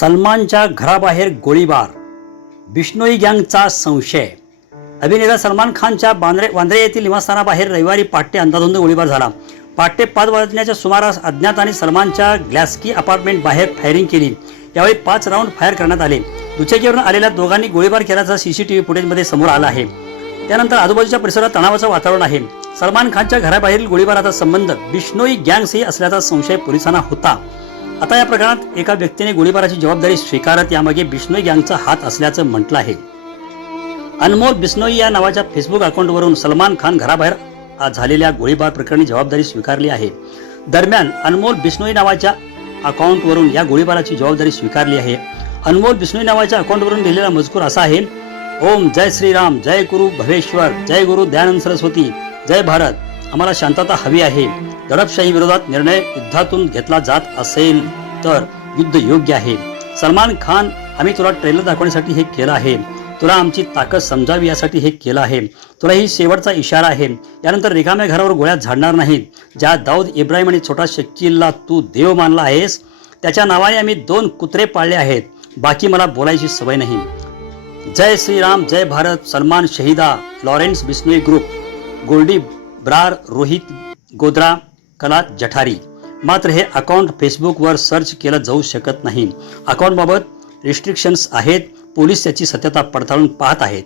सलमानच्या घराबाहेर गोळीबार बिष्णोई गँगचा संशय. अभिनेता सलमान खानच्या बांद्रे वांद्रे येथील निवासस्थानाबाहेर रविवारी पहाटे अंदाधुंद गोळीबार झाला. पहाटे पाच वाजण्याच्या सुमारास अज्ञातांनी सलमानच्या ग्लॅस्की अपार्टमेंट बाहेर फायरिंग केली. यावेळी पाच राऊंड फायर करण्यात आले. दुचाकीवरून आलेल्या दोघांनी गोळीबार केल्याचा सीसीटीव्ही फुटेजमध्ये समोर आला आहे. त्यानंतर आजूबाजूच्या परिसरात तणावाचं वातावरण आहे. सलमान खानच्या घराबाहेरील गोळीबाराचा संबंध बिश्नोई गँगशी असल्याचा संशय पोलिसांना होता. आता या प्रकरणात एका व्यक्तीने गोळीबाराची जबाबदारी स्वीकारत यामागे बिष्णोई गँगचा हात असल्याचं म्हटलं आहे. अनमोल बिस्नोई या नावाच्या फेसबुक अकाउंटवरून सलमान खान घराबाहेर झालेल्या गोळीबार प्रकरणी जबाबदारी स्वीकारली आहे. दरम्यान अनमोल बिस्नोई नावाच्या अकाउंटवरून या गोळीबाराची जबाबदारी स्वीकारली आहे. अनमोल बिस्नोई नावाच्या अकाउंटवरून लिहिलेला मजकूर असा आहे ओम जय श्रीराम जय गुरु भवेश्वर जय गुरु दयानंद सरस्वती जय भारत आम्हाला शांतता हवी आहे. दडपशाही विरोधात निर्णय युद्धातून घेतला जात असेल तर युद्ध योग्य आहे. सलमान खान आम्ही तुला ट्रेलर दाखवण्यासाठी हे केलं आहे. तुला आमची ताकद समजावी यासाठी हे केलं आहे. तुला ही शेवटचा इशारा आहे. यानंतर रिकाम्या घरावर गोळ्या झाडणार नाहीत ज्या दाऊद इब्राहिम आणि छोटा शकीलला तू देव मानला आहेस त्याच्या नावाने आम्ही दोन कुत्रे पाळले आहेत. बाकी मला बोलायची सवय नाही. जय श्रीराम जय भारत सलमान शहीदा लॉरेन्स बिस्नोई ग्रुप गोल्डी ब्रार रोहित गोद्रा कला जठारी. मात्र हे अकाउंट फेसबुकवर सर्च केलं जाऊ शकत नाही. अकाउंटबाबत रिस्ट्रिक्शन्स आहेत. पोलीस त्याची सत्यता पडताळून पाहत आहेत.